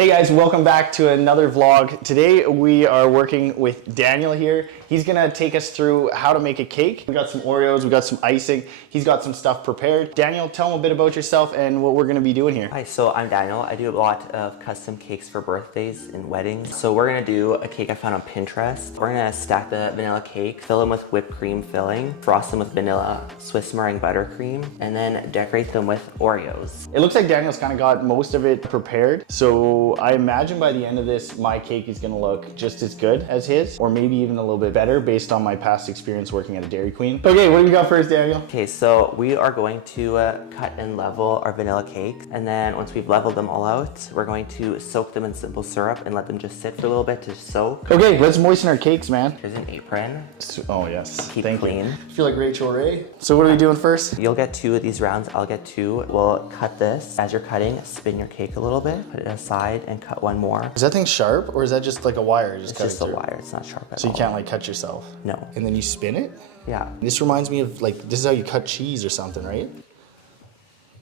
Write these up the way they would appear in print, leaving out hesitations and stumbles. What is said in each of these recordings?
Hey guys, welcome back to another vlog. Today we are working with Daniel here. He's gonna take us through how to make a cake. We got some Oreos, we got some icing. He's got some stuff prepared. Daniel, tell him a bit about yourself and what we're gonna be doing here. Hi, so I'm Daniel. I do a lot of custom cakes for birthdays and weddings. So we're gonna do a cake I found on Pinterest. We're gonna stack the vanilla cake, fill them with whipped cream filling, frost them with vanilla Swiss meringue buttercream, and then decorate them with Oreos. It looks like Daniel's kind of got most of it prepared. So I imagine by the end of this, my cake is gonna look just as good as his, or maybe even a little bit better based on my past experience working at a Dairy Queen. Okay, what do we got first, Daniel? Okay, so we are going to cut and level our vanilla cake. And then once we've leveled them all out, we're going to soak them in simple syrup and let them just sit for a little bit to soak. Okay, let's moisten our cakes, man. Here's an apron. Oh yes, Keep thank clean. you. I feel like Rachel Ray. So what are we doing first? You'll get 2 of these rounds, I'll get 2. We'll cut this. As you're cutting, spin your cake a little bit, put it aside and cut one more. Is that thing sharp or is that just like a wire? It's just a wire, it's not sharp at all. So you can't like cut yourself? No. And then you spin it? Yeah. This reminds me of like, this is how you cut cheese or something, right?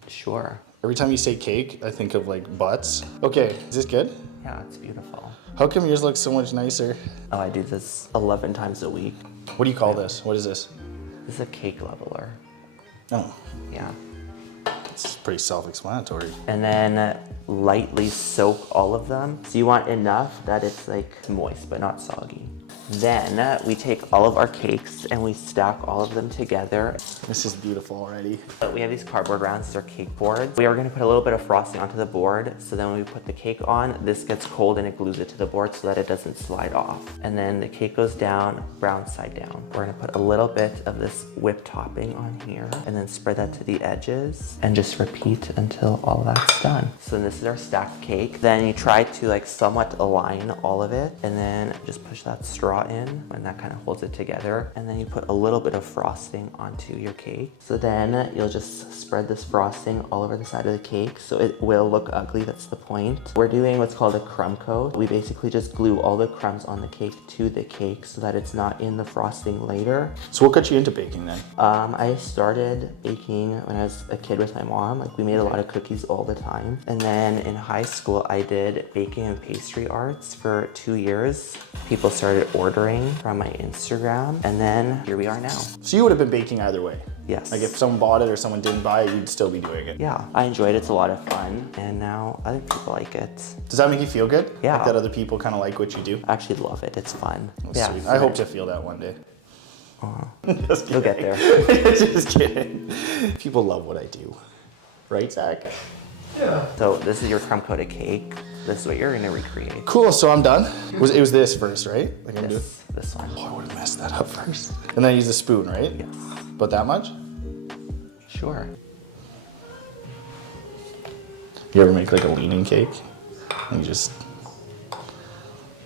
Sure. Every time you say cake, I think of like butts. Okay, is this good? Yeah, it's beautiful. How come yours looks so much nicer? Oh, I do this 11 times a week. What do you call this? What is this? This is a cake leveler. Oh, Yeah. it's pretty self-explanatory. And then lightly soak all of them. So you want enough that it's like moist, but not soggy. Then we take all of our cakes and we stack all of them together. This is beautiful already. We have these cardboard rounds, these are cake boards. We are gonna put a little bit of frosting onto the board, so then when we put the cake on, this gets cold and it glues it to the board so that it doesn't slide off. And then the cake goes down, brown side down. We're gonna put a little bit of this whipped topping on here and then spread that to the edges and just repeat until all that's done. So this is our stacked cake. Then you try to like somewhat align all of it and then just push that straw in and that kind of holds it together, and then you put a little bit of frosting onto your cake. So then you'll just spread this frosting all over the side of the cake so it will look ugly. That's the point. We're doing what's called a crumb coat. We basically just glue all the crumbs on the cake to the cake so that it's not in the frosting later. So what got you into baking then? I started baking when I was a kid with my mom. Like we made a lot of cookies all the time. And then in high school, I did baking and pastry arts for 2 years. People started ordering from my Instagram, and then here we are now. So you would have been baking either way? Yes. Like if someone bought it or someone didn't buy it, you'd still be doing it? Yeah, I enjoyed it. It's a lot of fun, and now other people like it. Does that make you feel good? Yeah. Like that other people kind of like what you do? I actually love it. It's fun. Oh, Yeah. sweet. I hope to feel that one day. Just kidding. You'll get there. Just kidding. People love what I do. Right, Zach? Yeah. So this is your crumb coated cake. This is what you're gonna recreate. Cool, so I'm done. It was this first, right? Like I'm doing? This one. Oh, I would have messed that up first. And then I use a spoon, right? Yes. But that much? Sure. You ever make like a leaning cake? And you just,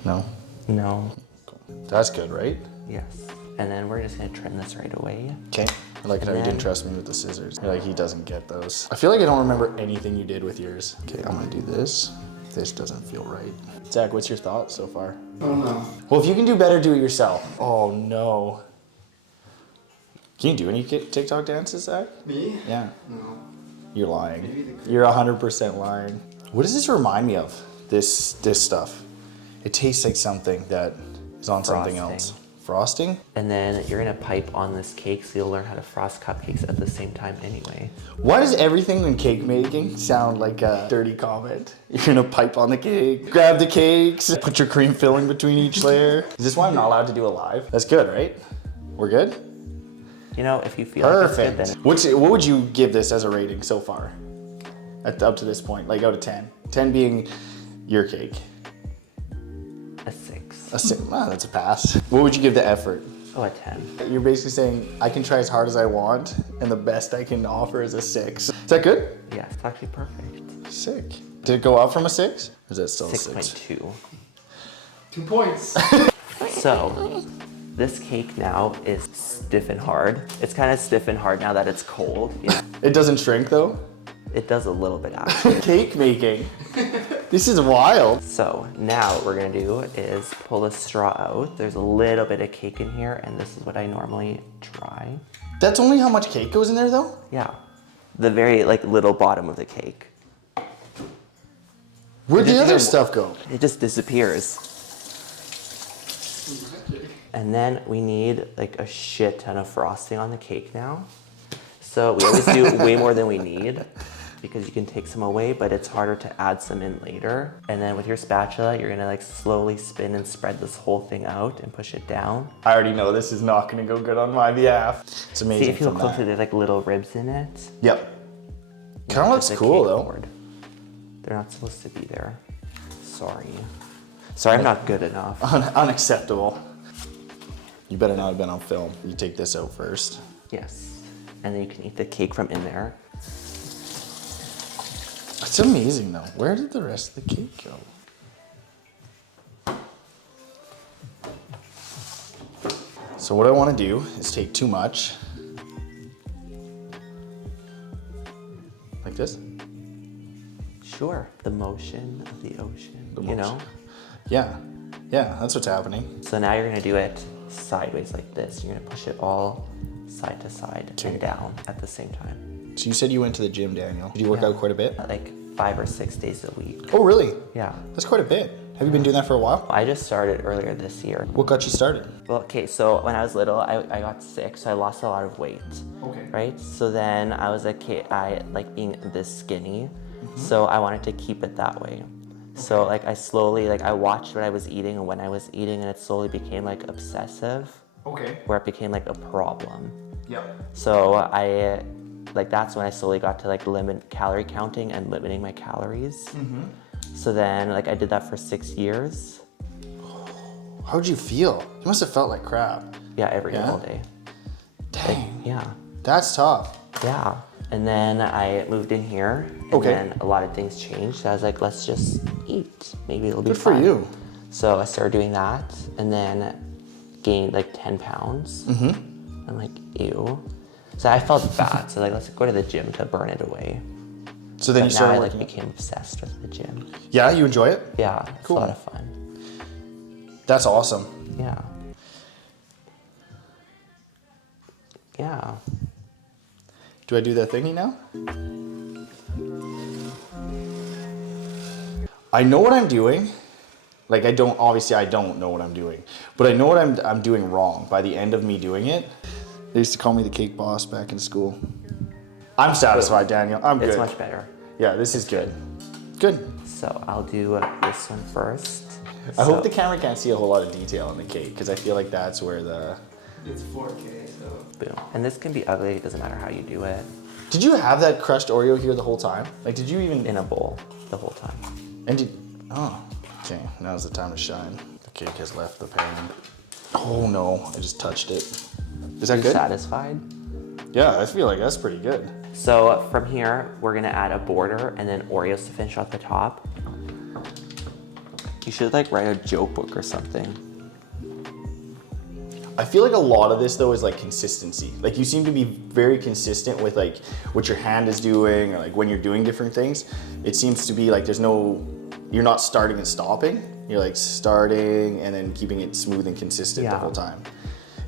no? No. Cool. That's good, right? Yes. And then we're just gonna trim this right away. Okay. I like it how you then- didn't trust me with the scissors. You're like, he doesn't get those. I feel like I don't remember anything you did with yours. Okay, I'm gonna do this. This doesn't feel right. Zach, what's your thoughts so far? Oh no. Well, if you can do better, do it yourself. Oh no. Can you do any TikTok dances, Zach? Me? Yeah. No. You're Maybe lying. the- You're 100% lying. What does this remind me of? This stuff. It tastes like something that is on something Frosting. else. Frosting? And then you're gonna pipe on this cake so you'll learn how to frost cupcakes at the same time anyway. Why does everything in cake making sound like a dirty comment? You're gonna pipe on the cake, grab the cakes, put your cream filling between each layer. Is this why I'm not allowed to do it live? That's good, right? We're good? You know, if you feel like it's Perfect. good, then What would you give this as a rating so far? Up to this point, like out of 10. 10 being your cake. a 6. That's a pass. What would you give the effort? Oh, a 10. You're basically saying, I can try as hard as I want, and the best I can offer is a 6. Is that good? Yeah, it's actually perfect. Sick. Did it go up from a 6? Or is that still a 6? 6.2. 2 points. So, this cake now is stiff and hard. It's kind of stiff and hard now that it's cold. You know? It doesn't shrink though? It does a little bit actually. Cake making. This is wild. So now what we're gonna do is pull the straw out. There's a little bit of cake in here, and this is what I normally try. That's only how much cake goes in there though? Yeah, the very like little bottom of the cake. Where'd the other stuff go? It just disappears. And then we need like a shit ton of frosting on the cake now. So we always do way more than we need because you can take some away, but it's harder to add some in later. And then with your spatula, you're gonna like slowly spin and spread this whole thing out and push it down. I already know this is not gonna go good on my behalf. It's amazing. See, if you look from closer, that. there's like little ribs in it. Yep. Kind of looks Like a cool cake though. board. They're not supposed to be there. Sorry. Sorry, I'm not good enough. Unacceptable. You better not have been on film. You take this out first. Yes. And then you can eat the cake from in there. It's amazing though. Where did the rest of the cake go? So what I want to do is take too much. Like this? Sure. The motion of the ocean. The You know? motion. Yeah. Yeah, that's what's happening. So now you're gonna do it sideways like this. You're gonna push it all side to side Okay. and down at the same time. So you said you went to the gym, Daniel. Did you work Yeah. out quite a bit? Like 5 or 6 days a week. Oh, really? Yeah. That's quite a bit. Have you been doing that for a while? I just started earlier this year. What got you started? Well, okay, so when I was little, I got sick, so I lost a lot of weight. Okay. Right? So then I was a kid, I like being this skinny, so I wanted to keep it that way. So like I slowly, like I watched what I was eating and when I was eating, and it slowly became like obsessive, Okay. where it became like a problem. Yep. So like that's when I slowly got to like limit calorie counting and limiting my calories. So then like I did that for 6 years. How'd you feel? You must have felt like crap. Yeah, every Yeah? all day. Dang. Yeah. That's tough. Yeah. And then I moved in here, and Okay. then a lot of things changed. So I was like, let's just eat. Maybe it'll be Good for fun. you. So I started doing that, and then gained like 10 pounds. I'm like, ew. So I felt bad. So like, let's go to the gym to burn it away. So then But you now started I like working. became obsessed with the gym. Yeah, you enjoy it? Yeah, it's Cool. a lot of fun. That's awesome. Yeah. Yeah. Do I do that thingy now? I know what I'm doing. Like obviously I don't know what I'm doing, but I know what I'm doing wrong by the end of me doing it. They used to call me the cake boss back in school. I'm satisfied, Daniel. I'm good. It's much better. Yeah, this is good. Good. So I'll do this one first. I hope the camera can't see a whole lot of detail on the cake because I feel like that's where It's 4K, so. Boom. And this can be ugly, it doesn't matter how you do it. Did you have that crushed Oreo here the whole time? Like, did you even? In a bowl the whole time. And okay, now's the time to shine. The cake has left the pan. Oh no, I just touched it. Is that You good? satisfied? Yeah, I feel like that's pretty good. So from here, we're gonna add a border and then Oreos to finish off the top. You should like write a joke book or something. I feel like a lot of this though is like consistency. Like you seem to be very consistent with like what your hand is doing or like when you're doing different things. It seems to be like you're not starting and stopping. You're like starting and then keeping it smooth and consistent the Yeah. whole time.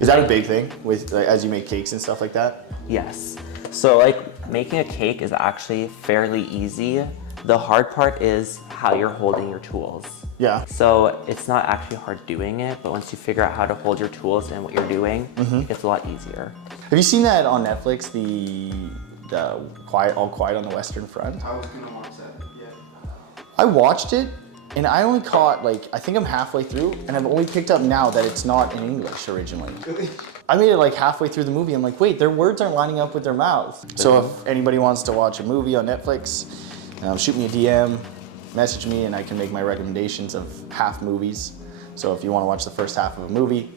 Is that a big thing with like, as you make cakes and stuff like that? Yes. So like making a cake is actually fairly easy. The hard part is how you're holding your tools. Yeah. So it's not actually hard doing it, but once you figure out how to hold your tools and what you're doing, it gets a lot easier. Have you seen that on Netflix? The All Quiet on the Western Front. I was gonna watch that, yeah. I watched it and I only caught like I think I'm halfway through and I've only picked up now that it's not in English originally. Really? I made it like halfway through the movie. I'm like, wait, their words aren't lining up with their mouths. So if anybody wants to watch a movie on Netflix, shoot me a DM, message me, and I can make my recommendations of half movies. So if you want to watch the first half of a movie,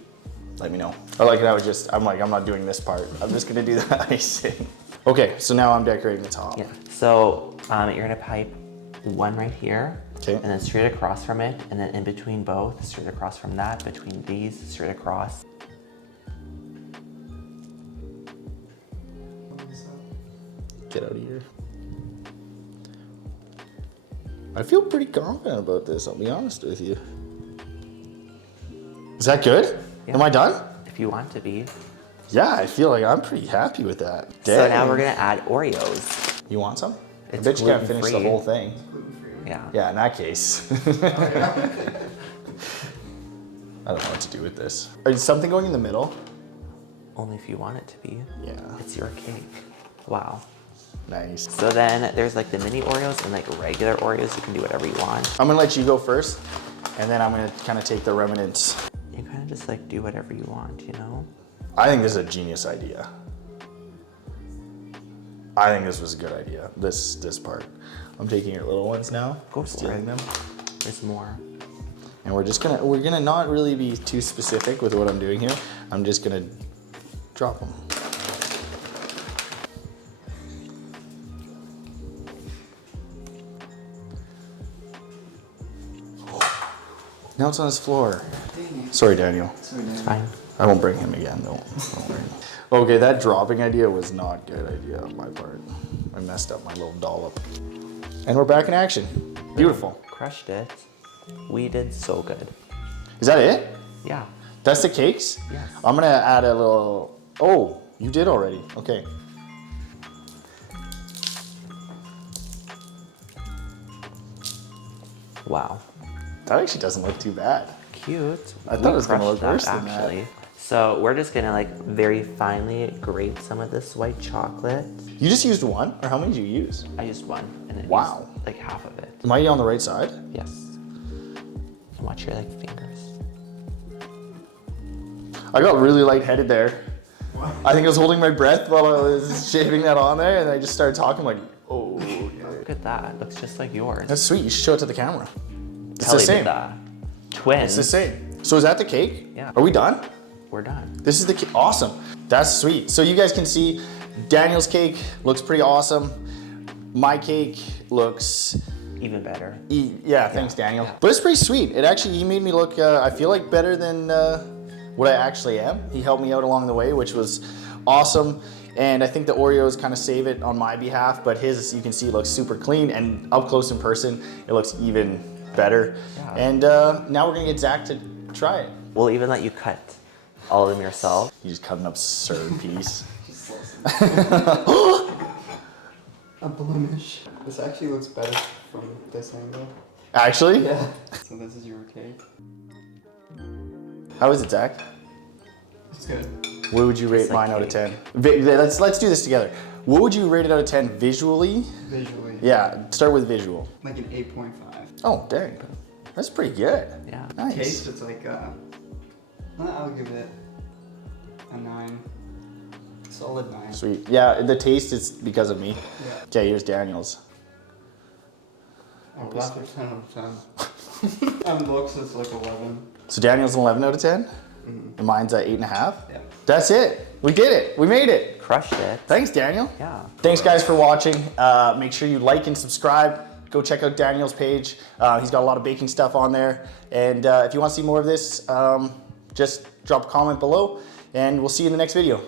let me know. Or like I'm not doing this part. I'm just gonna do the icing. Okay, so now I'm decorating the top. Yeah. So you're gonna pipe one right here, Okay. and then straight across from it, and then in between both, straight across from that, between these, straight across. Get out of here. I feel pretty confident about this, I'll be honest with you. Is that good? Yeah. Am I done? If you want to be. Yeah, I feel like I'm pretty happy with that. So now we're gonna add Oreos. You want some? It's I bet you can't finish the gluten-free. whole thing. Yeah. Yeah, in that case. I don't know what to do with this. Is something going in the middle? Only if you want it to be. Yeah. It's your cake. Wow. Nice. So then there's like the mini Oreos and like regular Oreos. You can do whatever you want. I'm gonna let you go first, and then I'm gonna kind of take the remnants. You kind of just like do whatever you want, you know? I think this is a genius idea. I think this was a good idea, this part. I'm taking your little ones now, Go for stealing it. them. There's more. And we're gonna not really be too specific with what I'm doing here. I'm just gonna drop them. Now it's on his floor. Sorry, Daniel. It's fine. I won't bring him again, don't worry. Okay, that dropping idea was not a good idea on my part. I messed up my little dollop. And we're back in action. Beautiful. Crushed it. We did so good. Is that it? Yeah. That's the cakes? Yes. I'm gonna add a little, oh, you did already, okay. Wow. That actually doesn't look too bad. Cute. I thought it was gonna crushed look worse than that. actually. So we're just gonna like very finely grate some of this white chocolate. You just used one, or how many did you use? I used one and it Wow. used, like half of it. Am I on the right side? Yes. And watch your like fingers. I got really lightheaded there. I think I was holding my breath while I was shaving that on there, and I just started talking like, oh. Look at that. Looks just like yours. That's sweet, you should show it to the camera. It's Pelle the same. did that. Twins. It's the same. So is that the cake? Yeah. Are we done? We're done. This is the cake, awesome. That's sweet. So you guys can see Daniel's cake looks pretty awesome. My cake looks, Even better. yeah, thanks Daniel. Yeah. But it's pretty sweet. It actually, he made me look, I feel like better than what I actually am. He helped me out along the way, which was awesome. And I think the Oreos kind of save it on my behalf, but his, you can see, looks super clean, and up close in person, it looks even better. Yeah. And now we're gonna get Zach to try it. We'll even let you cut all of them yourself. You just cut an absurd piece. A blemish. This actually looks better from this angle. Actually? Yeah. So this is your cake. How is it, Zach? It's good. What would you rate It's like mine out of cake. 10? Let's do this together. What would you rate it out of 10 visually? Visually. Yeah, start with visual. Like an 8.5. Oh, dang. That's pretty good. Yeah. Nice. Taste, it's like I'll give it a 9. Solid 9. Sweet. Yeah, the taste is because of me. Yeah. Okay, here's Daniel's. Oh, that's a 10 out of 10. And looks, it's like 11. So Daniel's an 11 out of 10? And mine's at 8.5? Yeah. That's it. We did it. We made it. Crushed it. Thanks, Daniel. Yeah. Thanks, guys, for watching. Make sure you like and subscribe. Go check out Daniel's page. He's got a lot of baking stuff on there. And if you want to see more of this, just drop a comment below, and we'll see you in the next video.